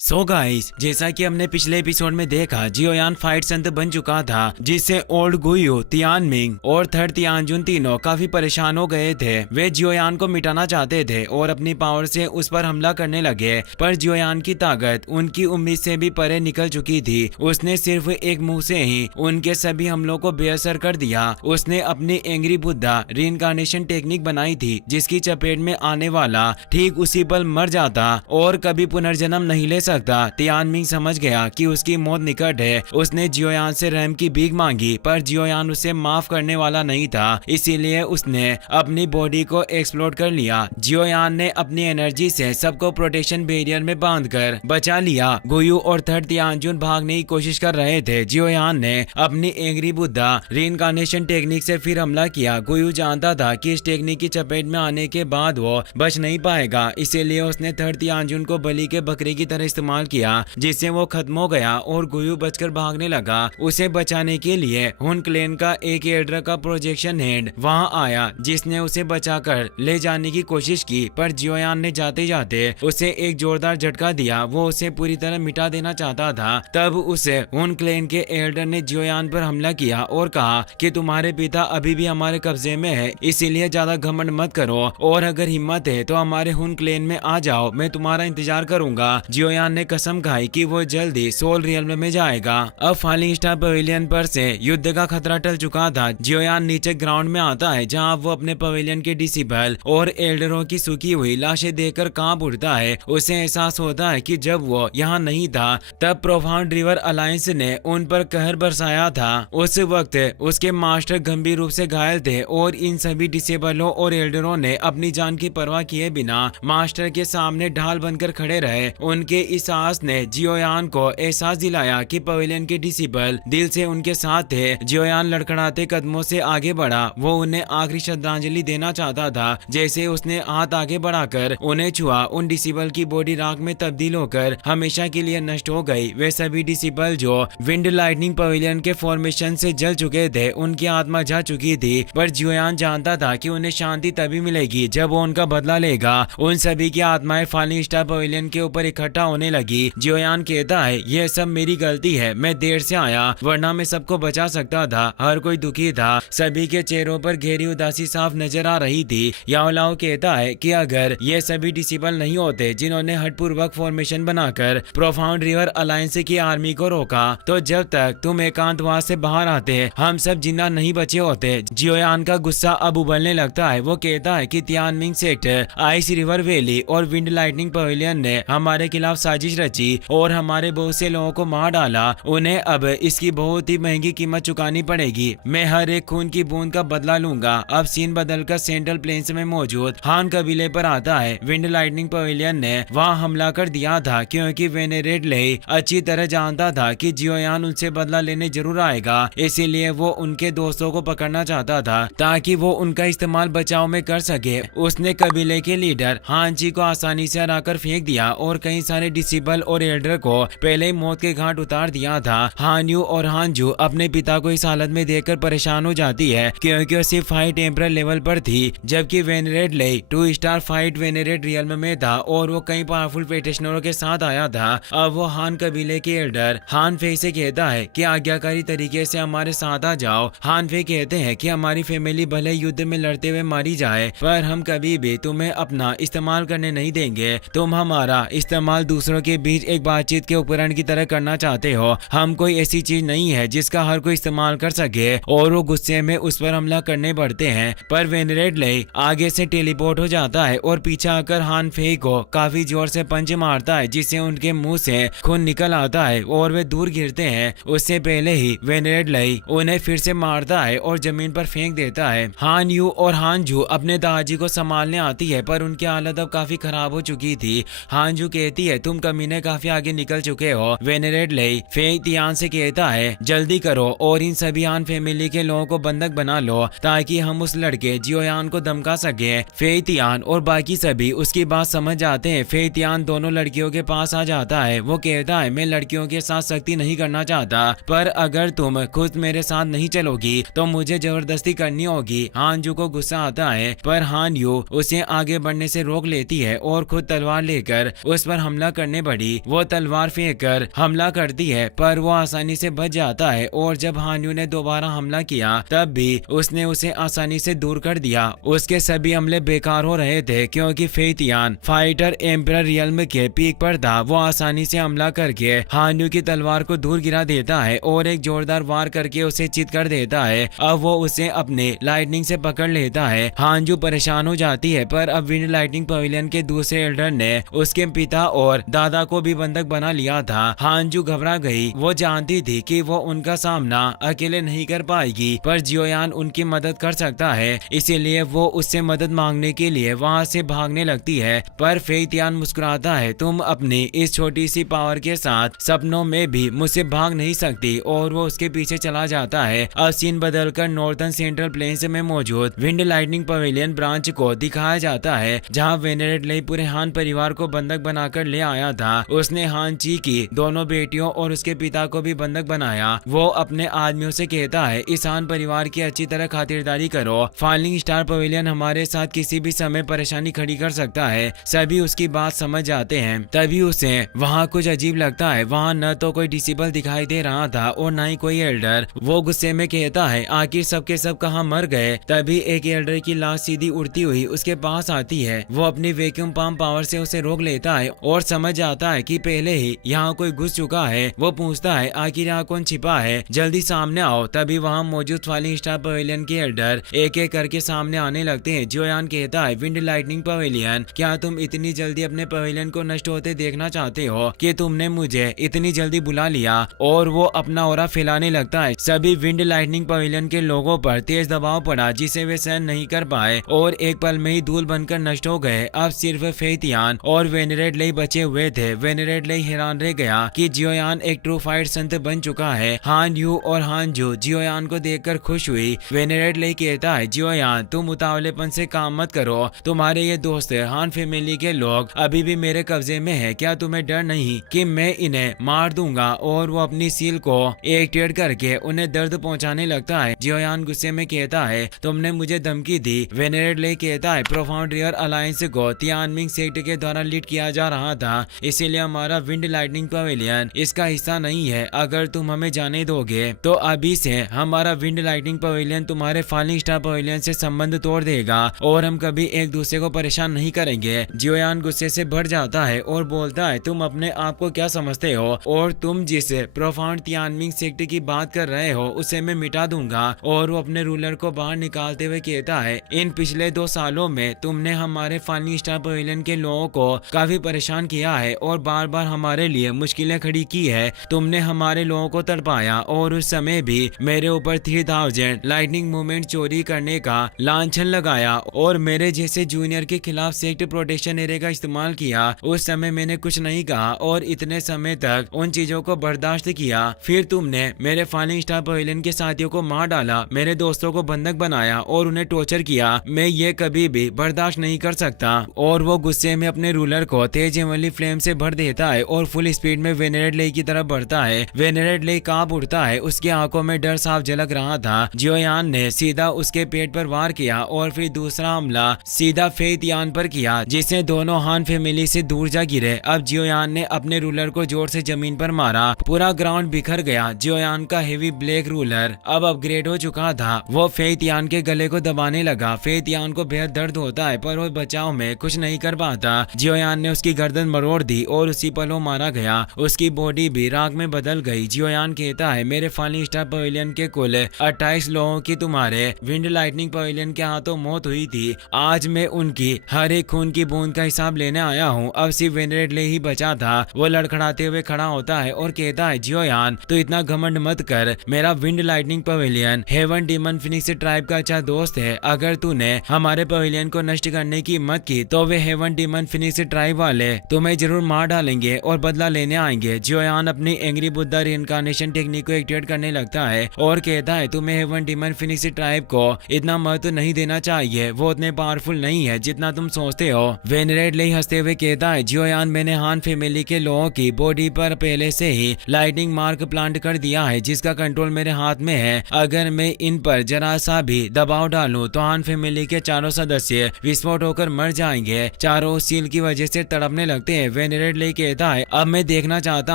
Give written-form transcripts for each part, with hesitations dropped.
Guys, जैसा कि हमने पिछले एपिसोड में देखा, जियोयान फाइट संत बन चुका था, जिससे ओल्ड गुयू, तियानमिंग और थर्ड तियानजुन तीनों काफी परेशान हो गए थे। वे जियोयान को मिटाना चाहते थे और अपनी पावर से उस पर हमला करने लगे, पर जियोयान की ताकत उनकी उम्मीद से भी परे निकल चुकी थी। उसने सिर्फ एक मुंह से ही उनके सभी हमलों को बेअसर कर दिया। उसने अपनी एंग्री बुद्धा रीइंकार्नेशन टेक्निक बनाई थी, जिसकी चपेट में आने वाला ठीक उसी पल मर जाता और कभी पुनर्जन्म नहीं ले सकता। तियानमिंग समझ गया कि उसकी मौत निकट है। उसने जियोयान से रहम की भीख मांगी, पर जियोयान उसे माफ करने वाला नहीं था, इसीलिए उसने अपनी बॉडी को एक्सप्लोड कर लिया। जियोयान ने अपनी एनर्जी से सबको प्रोटेक्शन बैरियर में बांधकर बचा लिया। गुयू और थर्ड तियानजुन भागने की कोशिश कर रहे थे। जियोयान ने अपनी एंग्री बुद्धा रीइंकार्नेशन टेक्निक से फिर हमला किया। गुयू जानता था कि इस टेक्निक की चपेट में आने के बाद वो बच नहीं पाएगा, इसीलिए उसने थर्ड तियानजुन को बलि के बकरे की तरह इस्तेमाल किया, जिससे वो खत्म हो गया और गुयू बचकर भागने लगा। उसे बचाने के लिए हुन क्लैन का एक एल्डर का प्रोजेक्शन हेड वहां आया, जिसने उसे बचाकर ले जाने की कोशिश की, पर जियोयान ने जाते जाते उसे एक जोरदार झटका दिया। वो उसे पूरी तरह मिटा देना चाहता था। तब उसे हुन क्लैन के एल्डर ने जियोयान पर हमला किया और कहा कि तुम्हारे पिता अभी भी हमारे कब्जे में है, इसीलिए ज्यादा घमंड मत करो और अगर हिम्मत है तो हमारे हुन क्लैन में आ जाओ, मैं तुम्हारा इंतजार करूंगा। जियोयान ने कसम खाई कि वो जल्दी सोल रियल्म में जाएगा। अब फॉलिंग स्टार पवेलियन पर से युद्ध का खतरा टल चुका था। जियोयान नीचे ग्राउंड में आता है, जहां वो अपने पवेलियन के डिसिबल और एल्डरों की सूखी हुई लाशें देखकर कांप उठता है। उसे एहसास होता है कि जब वो यहाँ नहीं था, तब प्रोफाउंड रिवर अलायंस ने उन पर कहर बरसाया था। उस वक्त उसके मास्टर गंभीर रूप से घायल थे और इन सभी डिसेबलों और एल्डरों ने अपनी जान की परवाह किए बिना मास्टर के सामने ढाल बनकर खड़े रहे। उनके इस साहस ने जियोयान को एहसास दिलाया कि पवेलियन के डिसिबल दिल से उनके साथ थे। जियोयान लड़खड़ाते कदमों से आगे बढ़ा। वो उन्हें आखिरी श्रद्धांजलि देना चाहता था। जैसे उसने हाथ आगे बढ़ाकर उन्हें छुआ, उन डिसिबल की बॉडी राख में तब्दील होकर हमेशा के लिए नष्ट हो गई। वे सभी डिसिबल जो विंड लाइटनिंग पवेलियन के फॉर्मेशन से जल चुके थे, उनकी आत्मा जा चुकी थी, पर जियोयान जानता था कि उन्हें शांति तभी मिलेगी जब वो उनका बदला लेगा। उन सभी की आत्माएं फॉलिंग स्टार पवेलियन के ऊपर इकट्ठा होने लगी। जियोयान कहता है, यह सब मेरी गलती है, मैं देर से आया, वरना मैं सबको बचा सकता था। हर कोई दुखी था। सभी के चेहरों पर गहरी उदासी साफ नजर आ रही थी। याओलाओ कहता है कि अगर ये सभी डिसिबल नहीं होते जिन्होंने हठपूर्वक फॉर्मेशन बनाकर प्रोफाउंड रिवर अलायंस की आर्मी को रोका, तो जब तक तुम एकांतवास से बाहर आते, हम सब जिंदा नहीं बचे होते। जियोयान का गुस्सा अब उबलने लगता है। वो कहता है कि तियानमिंग सेक्टर, आइस रिवर वैली और विंड लाइटनिंग पवेलियन ने हमारे खिलाफ साजिश रची और हमारे बहुत से लोगों को मार डाला। उन्हें अब इसकी बहुत ही महंगी कीमत चुकानी पड़ेगी। मैं हर एक खून की बूंद का बदला लूंगा। अब सीन बदलकर सेंट्रल प्लेन्स में मौजूद हान कबीले पर आता है। विंड लाइटनिंग पवेलियन ने वहां हमला कर दिया था, क्योंकि वेनेरेड लेई अच्छी तरह जानता था कि जियोयान उनसे बदला लेने जरूर आएगा। इसीलिए वो उनके दोस्तों को पकड़ना चाहता था, ताकि वो उनका इस्तेमाल बचाव में कर सके। उसने कबीले के लीडर हानजी को आसानी से हराकर फेंक दिया और कई सारे डिसिबल और एल्डर को पहले ही मौत के घाट उतार दिया था। हानयू और हानजू अपने पिता को इस हालत में देखकर परेशान हो जाती है, क्योंकि वो सिर्फ फाइट एम्परर लेवल पर थी, जबकि वेनेरेड लेई 2 स्टार फाइट वेनेरेड रियल्म में था और वो कई पावरफुल प्रैक्टिशनरों के साथ आया था। अब वो हान कबीले के एल्डर हान फे से कहता है कि आज्ञाकारी तरीके से हमारे साथ आ जाओ। हान फे कहते हैं कि हमारी फैमिली भले युद्ध में लड़ते हुए मारी जाए, पर हम कभी भी तुम्हें अपना इस्तेमाल करने नहीं देंगे। तुम हमारा इस्तेमाल दूसरों के बीच एक बातचीत के उपकरण की तरह करना चाहते हो। हम कोई ऐसी चीज नहीं है जिसका हर कोई इस्तेमाल कर सके। और वो गुस्से में उस पर हमला करने पड़ते हैं, पर वेनेरेड लेई आगे से टेलीपोर्ट हो जाता है और पीछे आकर हान फे को काफी जोर से पंच मारता है, जिससे उनके मुंह से खून निकल आता है और वे दूर गिरते हैं। उससे पहले ही वेनेरेड लेई उन्हें फिर से मारता है और जमीन पर फेंक देता है। हान यू और हानजू अपने दादाजी को संभालने आती है, पर उनकी हालत अब काफी खराब हो चुकी थी। हानजू कहती है, तुम कमीने काफी आगे निकल चुके हो। वेनेरेड लेई फे तियान से कहता है, जल्दी करो और इन सभी हान फैमिली के लोगों को बंधक बना लो, ताकि हम उस लड़के जियोयान को धमका सके। फे तियान और बाकी सभी उसकी बात समझ जाते हैं। फे तियान दोनों लड़कियों के पास आ जाता है। वो कहता है, मैं लड़कियों के साथ सख्ती नहीं करना चाहता, पर अगर तुम खुद मेरे साथ नहीं चलोगी तो मुझे जबरदस्ती करनी होगी। हानजू को गुस्सा आता है, पर हान यू उसे आगे बढ़ने से रोक लेती है और खुद तलवार लेकर उस पर हमला करने करने बढ़ी। वो तलवार फेंक कर हमला करती है पर वो आसानी से बच जाता है और जब हान्यू ने दोबारा हमला किया तब भी उसने उसे आसानी से दूर कर दिया। उसके सभी हमले बेकार हो रहे थे क्योंकि फेतियान फाइटर एम्परर रियल्म के पीक पर था। वो आसानी से हमला करके हान्यू की तलवार को दूर गिरा देता है और एक जोरदार वार करके उसे चित कर देता है। अब वो उसे अपने लाइटनिंग से पकड़ लेता है। हान्यू परेशान हो जाती है पर अब विंड लाइटनिंग पवेलियन के दूसरे एल्डर ने उसके पिता और दादा को भी बंधक बना लिया था। हान्यू घबरा गई। वो जानती थी कि वो उनका सामना अकेले नहीं कर पाएगी पर जियोयान उनकी मदद कर सकता है, इसीलिए वो उससे मदद मांगने के लिए वहाँ से भागने लगती है। पर फेतियान मुस्कुराता है, तुम अपनी इस छोटी सी पावर के साथ सपनों में भी मुझसे भाग नहीं सकती, और वो उसके पीछे चला जाता है। अब सीन बदलकर नॉर्थन सेंट्रल प्लेन्स में मौजूद विंड लाइटनिंग पवेलियन ब्रांच को दिखाया जाता है जहाँ वेनेरेट लेई पूरे हान परिवार को बंधक बनाकर ले आया था। उसने हान ची की दोनों बेटियों और उसके पिता को भी बंधक बनाया। वो अपने आदमियों से कहता है, इस हान परिवार की अच्छी तरह खातिरदारी करो। फॉलिंग स्टार पवेलियन हमारे साथ किसी भी समय परेशानी खड़ी कर सकता है। सभी उसकी बात समझ जाते हैं। तभी उसे वहाँ कुछ अजीब लगता है। वहाँ न तो कोई डिसेबल दिखाई दे रहा था और न ही कोई एल्डर। वो गुस्से में कहता है, आखिर सबके सब कहाँ मर गए। तभी एक एल्डर की लाश सीधी उड़ती हुई उसके पास आती है। वो अपनी वैक्यूम पाम पावर से उसे रोक लेता है और समझ जाता है कि पहले ही यहाँ कोई घुस चुका है। वो पूछता है, आखिर यहाँ कौन छिपा है, जल्दी सामने आओ। तभी वहाँ मौजूद फॉलिंग स्टार पवेलियन के एल्डर एक एक करके सामने आने लगते हैं। जियोयान कहता है, विंड लाइटनिंग पवेलियन, क्या तुम इतनी जल्दी अपने पवेलियन को नष्ट होते देखना चाहते हो कि तुमने मुझे इतनी जल्दी बुला लिया। और वो अपना ऑरा फैलाने लगता है। सभी विंड लाइटनिंग पवेलियन के लोगों पर तेज दबाव पड़ा जिसे वे सहन नहीं कर पाए और एक पल में ही धूल बनकर नष्ट हो गए। अब सिर्फ फेतियान और वेनेरेट लेई बचे हुए थे। वेनेरेट लेई हैरान रह गया कि जियोयान एक ट्रू फाइट संत बन चुका है। हान यू और हान जू जियोयान को देखकर खुश हुई। वेनेरेट लेई कहता है, जियोयान तुम उतावलेपन से काम मत करो। तुम्हारे ये दोस्त हान फैमिली के लोग अभी भी मेरे कब्जे में है। क्या तुम्हें डर नहीं कि मैं इन्हें मार दूंगा। और वो अपनी सील को एक्टिवेट करके उन्हें दर्द पहुंचाने लगता है। जियोयान गुस्से में कहता है, तुमने मुझे धमकी दी। वेनेरेट लेई कहता है, प्रोफाउंड रियर अलायंस को तियानमिंग सेक्ट के द्वारा लीड किया जा रहा था, इसीलिए हमारा विंड लाइटनिंग पवेलियन इसका हिस्सा नहीं है। अगर तुम हमें जाने दोगे तो अभी से हमारा विंड लाइटनिंग पवेलियन तुम्हारे फॉलिंग स्टार पवेलियन से संबंध तोड़ देगा और हम कभी एक दूसरे को परेशान नहीं करेंगे। जियोयान गुस्से से भर जाता है और बोलता है, तुम अपने आप को क्या समझते हो, और तुम जिस प्रोफाउंड तियानमिंग सेक्ट की बात कर रहे हो उसे मैं मिटा दूंगा। और वो अपने रूलर को बाहर निकालते हुए कहता है, इन पिछले 2 सालों में तुमने हमारे फॉलिंग स्टार पवेलियन के लोगों को काफी परेशान किया है और बार बार हमारे लिए मुश्किलें खड़ी की है। तुमने हमारे लोगों को तड़पाया और उस समय भी मेरे ऊपर 3000 लाइटनिंग मूवमेंट चोरी करने का लांछन लगाया और मेरे जैसे जूनियर के खिलाफ सेक्ट प्रोटेक्शन एरिया का इस्तेमाल किया। उस समय मैंने कुछ नहीं कहा और इतने समय तक उन चीजों को बर्दाश्त किया। फिर तुमने मेरे फॉलिंग स्टार पवेलियन के साथियों को मार डाला, मेरे दोस्तों को बंधक बनाया और उन्हें टॉर्चर किया। मैं ये कभी भी बर्दाश्त नहीं कर सकता। और वो गुस्से में अपने रूलर को तेज वाली फ्लेम से भर देता है और फुल स्पीड में वेनेरेट लेई की तरफ बढ़ता है। वेनेरेट लेई कांप उठता है, उसकी आंखों में डर साफ झलक रहा था। जियोयान ने सीधा उसके पेट पर वार किया और फिर दूसरा हमला सीधा फेतियान पर किया, जिससे दोनों हान फैमिली से दूर जा गिरे। अब जियोयान ने अपने रूलर को जोर से जमीन पर मारा, पूरा ग्राउंड बिखर गया। जियोयान का हेवी ब्लैक रूलर अब अपग्रेड हो चुका था। वो फेतियान के गले को दबाने लगा। फेतियान को बेहद दर्द होता है पर वो बचाव में कुछ नहीं कर पाता। जियोयान ने उसकी गर्दन मरोड़ दी और उसी पल वो मारा गया। उसकी बॉडी भी राख में बदल गई। जियोयान कहता है, मेरे फॉलिंग स्टार पवेलियन के कुल 28 लोगों की तुम्हारे विंड लाइटनिंग पवेलियन के हाथों मौत हुई थी। आज मैं उनकी हर एक खून की बूंद का हिसाब लेने आया हूँ। अब सिर्फ वेनेरेट ले ही बचा था। वो लड़खड़ाते हुए खड़ा होता है और कहता है, जियोयान तो इतना घमंड मत कर। मेरा wind lightning pavilion heaven demon phoenix tribe का अच्छा दोस्त है। अगर तूने हमारे पवेलियन को नष्ट करने की हिम्मत की तो वे हेवन डीमन फिनिक्स ट्राइब वाले तुम्हें जरूर मार डालेंगे और बदला लेने आएंगे। जियोयान अपनी एंग्री बुद्धा रिइंकार्नेशन टेक्निक को एक्टिवेट करने लगता है और कहता है, तुम्हें हेवन डीमन फिनिक्स ट्राइब को इतना महत्व नहीं देना चाहिए। वो उतने पावरफुल नहीं है जितना तुम सोचते हो। वेनेरेट लेई हंसते हुए कहता है, जियोयान मैंने हान फैमिली के लोगों की बॉडी पर पहले से ही लाइटनिंग मार्क प्लांट कर दिया है जिसका कंट्रोल मेरे हाथ में है। अगर मैं इन पर जरा सा भी दबाव डालूं तो हान फैमिली के चारों सदस्य विस्फोट होकर मर जाएंगे। चारों सील की वजह से तड़पने लगते हैं। वेनेरेटली कहता है अब मैं देखना चाहता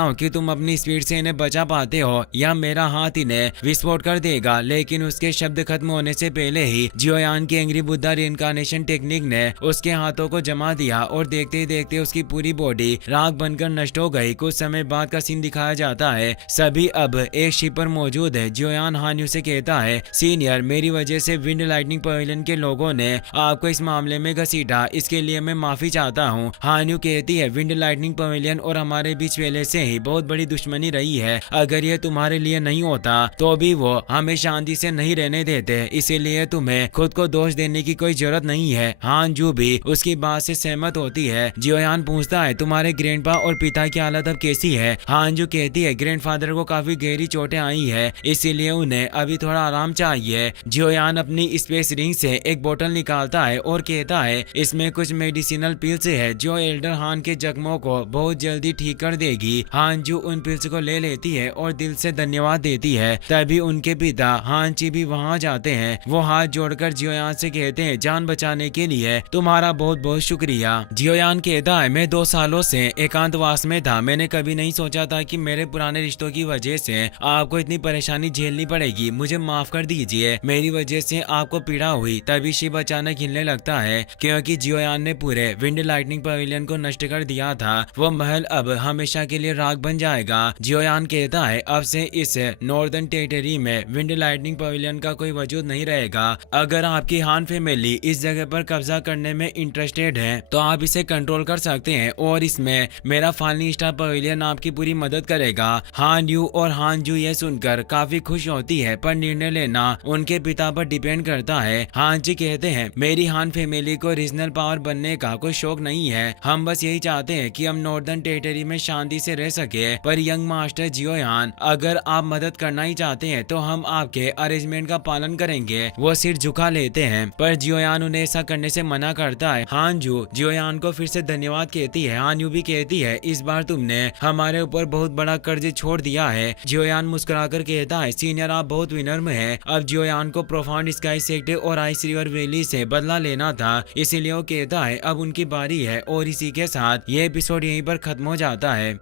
हूँ कि तुम अपनी स्पीड से इन्हें बचा पाते हो या मेरा हाथ इन्हें विस्फोट कर देगा। लेकिन उसके शब्द खत्म होने से पहले ही जियोयान की एंग्री बुद्धा रिइंकार्नेशन टेक्निक ने उसके हाथों को जमा दिया और देखते ही देखते उसकी पूरी बॉडी राख बनकर नष्ट हो गई। कुछ समय बाद का सीन दिखाया जाता है, सभी अब एक शिप पर मौजूद है। जियोयान हान्यू से कहता है सीनियर, मेरी वजह से विंड लाइटनिंग पवेलियन के लोगों ने आपको इस मामले में घसीटा, इसके लिए मैं माफी चाहता हूँ। हान्यू कहती है विंड लाइटनिंग पवेलियन और हमारे बीच पहले से ही बहुत बड़ी दुश्मनी रही है, अगर ये तुम्हारे लिए नहीं होता तो भी वो हमें शांति से नहीं रहने देते, इसीलिए तुम्हें खुद को दोष देने की कोई जरूरत नहीं है। हानजू भी उसकी बात से सहमत होती है। जियोयान पूछता है तुम्हारे ग्रैंडपा और पिता की हालत अब कैसी है? हानजू कहती है ग्रैंडफादर को काफी गहरी चोटें आई है, इसीलिए उन्हें अभी थोड़ा आराम चाहिए। जियोयान अपनी स्पेस रिंग से एक बोतल निकालता है और कहता है इसमें कुछ मेडिसिनल पिल्स है जो एल्डर हान के जख्मों को बहुत जल्दी ठीक कर देगी। हानजू उन पिल्स को ले लेती है और दिल से धन्यवाद देती है। तभी उनके पिता हानची भी वहां जाते हैं। वो हाथ जोड़कर जियोयान से कहते हैं जान बचाने के लिए तुम्हारा बहुत बहुत शुक्रिया। जियोयान कहता है मैं 2 सालों से एकांतवास में था, मैंने कभी नहीं सोचा था कि मेरे पुराने रिश्तों की वजह से आपको इतनी परेशानी झेलनी पड़ेगी, मुझे माफ कर दीजिए, मेरी वजह से आपको पीड़ा हुई। तभी शिव अचानक हिलने लगता है क्योंकि जियोयान ने पूरे विंड लाइटनिंग पवेलियन को नष्ट कर दिया था। वो महल अब हमेशा के लिए राख बन जाएगा। जियोयान कहता है अब से इस नॉर्दर्न टेरिटरी में विंड लाइटनिंग पवेलियन का कोई वजूद नहीं रहेगा। अगर आपकी हान फैमिली इस जगह पर कब्जा करने में इंटरेस्टेड है तो आप इसे कंट्रोल कर सकते हैं और इसमें मेरा फाइनल स्टार पवेलियन आपकी पूरी मदद करेगा। हान यू और हानजू ये सुनकर काफी खुश होती है, पर निर्णय लेना उनके पिता पर डिपेंड करता है। हानजी कहते हैं मेरी हान फैमिली को रीजनल पावर बनने का कोई शौक नहीं है, हम बस यही चाहते हैं कि हम नॉर्दर्न टेरिटरी में शांति से रह सके। पर यंग मास्टर जियोयान, अगर आप मदद करना ही चाहते हैं तो हम आपके अरेंजमेंट का पालन करेंगे। वो सिर झुका लेते हैं, पर जियोयान उन्हें ऐसा करने से मना करता है। हानजू जियोयान को फिर से धन्यवाद कहती है। हानयू भी कहती है इस बार तुमने हमारे ऊपर बहुत बड़ा कर्ज छोड़ दिया है। जियोयान मुस्कुराकर कहता है सीनियर, आप बहुत विनम्र हैं। अब जियोयान को प्रोफाउंड स्काई सेक्टर और आइस रिवर वैली से बदला लेना था, इसीलिए वो कहता है अब उनकी बारी है। और इसी के साथ ये एपिसोड यहीं पर खत्म हो जाता है।